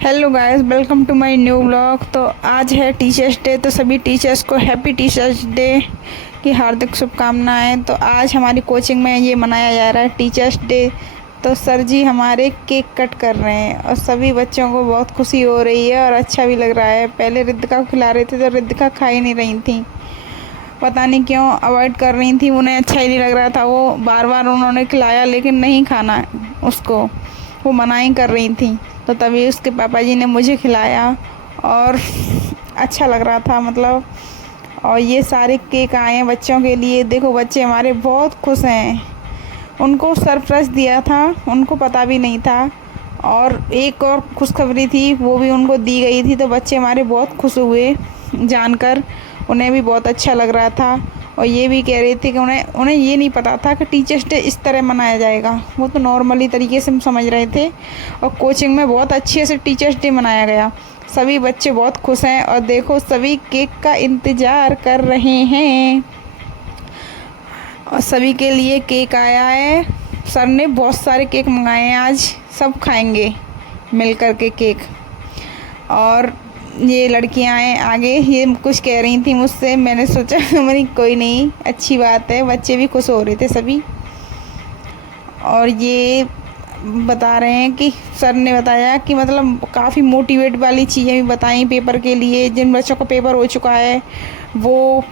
Hello guys, welcome to my new blog. तो आज है टीचर्स डे, तो सभी टीचर्स को हैप्पी टीचर्स डे की हार्दिक शुभकामनाएं। तो आज हमारी कोचिंग में ये मनाया जा रहा है टीचर्स डे। तो सर जी हमारे केक कट कर रहे हैं और सभी बच्चों को बहुत खुशी हो रही है और अच्छा भी लग रहा है। पहले रिद्धिका को खिला रहे थे तो रिद्धिका खा ही नहीं रही थी, पता नहीं क्यों अवॉइड कर रही थी, उन्हें अच्छा ही नहीं लग रहा था। वो बार बार उन्होंने खिलाया लेकिन नहीं खाना उसको, वो मनाही कर रही थी। तो तभी उसके पापा जी ने मुझे खिलाया और अच्छा लग रहा था मतलब। और ये सारे केक आए हैं बच्चों के लिए। देखो बच्चे हमारे बहुत खुश हैं। उनको सरप्राइज़ दिया था, उनको पता भी नहीं था। और एक और खुशखबरी थी, वो भी उनको दी गई थी। तो बच्चे हमारे बहुत खुश हुए जानकर, उन्हें भी बहुत अच्छा लग रहा था। और ये भी कह रहे थे कि उन्हें उन्हें ये नहीं पता था कि टीचर्स डे इस तरह मनाया जाएगा। वो तो नॉर्मली तरीके से समझ रहे थे और कोचिंग में बहुत अच्छे से टीचर्स डे मनाया गया। सभी बच्चे बहुत खुश हैं और देखो सभी केक का इंतज़ार कर रहे हैं और सभी के लिए केक आया है। सर ने बहुत सारे केक मंगाए हैं, आज सब खाएंगे मिल कर के केक। और ये लड़कियां हैं आगे, ये कुछ कह रही थी मुझसे, मैंने सोचा मैंने कोई नहीं, अच्छी बात है। बच्चे भी खुश हो रहे थे सभी। और ये बता रहे हैं कि सर ने बताया कि मतलब काफ़ी मोटिवेट वाली चीज़ें भी बताई पेपर के लिए। जिन बच्चों का पेपर हो चुका है वो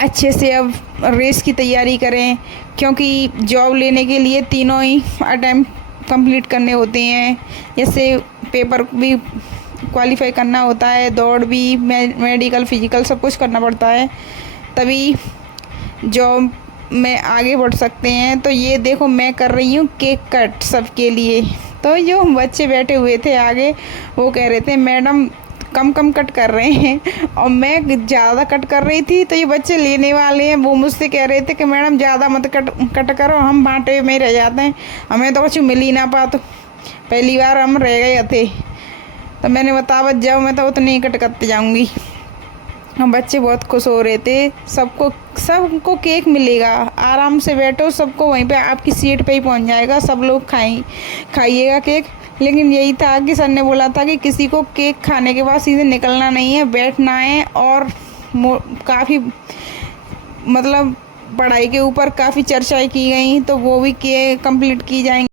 अच्छे से अब रेस की तैयारी करें, क्योंकि जॉब लेने के लिए तीनों ही अटैम्प्ट कंप्लीट करने होते हैं। जैसे पेपर भी क्वालिफाई करना होता है, दौड़ भी, मेडिकल फिजिकल सब कुछ करना पड़ता है, तभी जॉब में आगे बढ़ सकते हैं। तो ये देखो मैं कर रही हूँ केक कट सबके लिए। तो जो बच्चे बैठे हुए थे आगे वो कह रहे थे मैडम कम कम कट कर रहे हैं, और मैं ज़्यादा कट कर रही थी। तो ये बच्चे लेने वाले हैं, वो मुझसे कह रहे थे कि मैडम ज़्यादा मत कट करो, हम बांटे में रह जाते हैं, हमें तो कुछ मिल ही ना पाता, पहली बार हम रह गए थे। तो मैंने बतावत जाओ, मैं तो उतनी ही कट करते जाऊँगी। हम बच्चे बहुत खुश हो रहे थे। सबको केक मिलेगा, आराम से बैठो, सबको वहीं पे आपकी सीट पे ही पहुंच जाएगा, सब लोग खाइएगा केक। लेकिन यही था कि सर ने बोला था कि किसी को केक खाने के बाद सीधे निकलना नहीं है, बैठना है। और काफ़ी मतलब पढ़ाई के ऊपर काफ़ी चर्चाएं की गई, तो वो भी कंप्लीट की जाएंगी।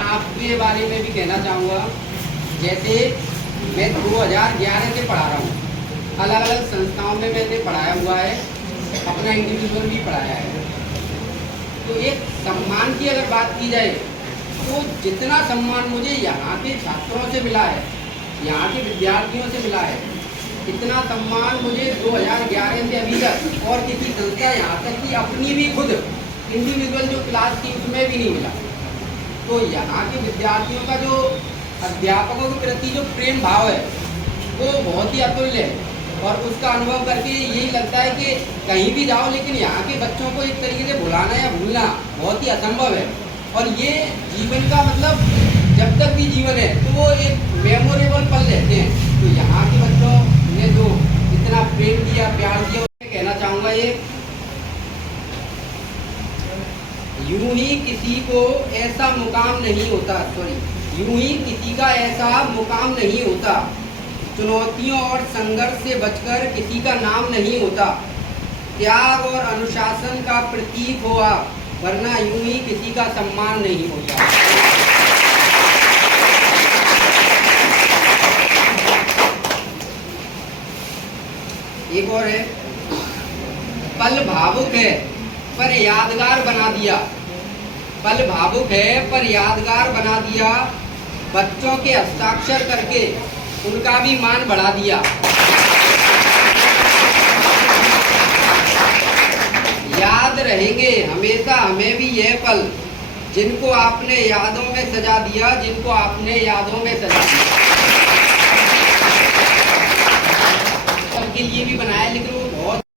आपके बारे में भी कहना चाहूँगा। जैसे मैं 2011 से पढ़ा रहा हूँ, अलग अलग संस्थाओं में मैंने पढ़ाया हुआ है, अपना इंडिविजुअल भी पढ़ाया है। तो एक सम्मान की अगर बात की जाए तो जितना सम्मान मुझे यहाँ के छात्रों से मिला है, यहाँ के विद्यार्थियों से मिला है, इतना सम्मान मुझे 2011 से अभी तक और किसी संस्था, यहाँ तक कि अपनी भी खुद इंडिविजुअल जो क्लास थी उसमें भी नहीं मिला। तो यहाँ के विद्यार्थियों का जो अध्यापकों के प्रति जो प्रेम भाव है वो बहुत ही अतुल्य है। और उसका अनुभव करके यही लगता है कि कहीं भी जाओ लेकिन यहाँ के बच्चों को एक तरीके से भुलाना या भूलना बहुत ही असंभव है। और ये जीवन का मतलब जब तक भी जीवन है तो वो एक मेमोरेबल पल रहते हैं। तो यहाँ के बच्चों ने जो इतना प्रेम दिया, प्यार दिया, मैं कहना चाहूँगा ये यूं ही किसी को ऐसा मुकाम नहीं होता, यूं ही किसी का ऐसा मुकाम नहीं होता, चुनौतियों और संघर्ष से बचकर किसी का नाम नहीं होता, त्याग और अनुशासन का प्रतीक हो आप, वरना यूं ही किसी का सम्मान नहीं होता। एक और है, पल भावुक है पर यादगार बना दिया, पल भावुक है पर यादगार बना दिया, बच्चों के हस्ताक्षर करके उनका भी मान बढ़ा दिया। याद रहेंगे हमेशा हमें भी यह पल, जिनको आपने यादों में सजा दिया, जिनको आपने यादों में सजा दिया। सबके लिए भी बनाया लेकिन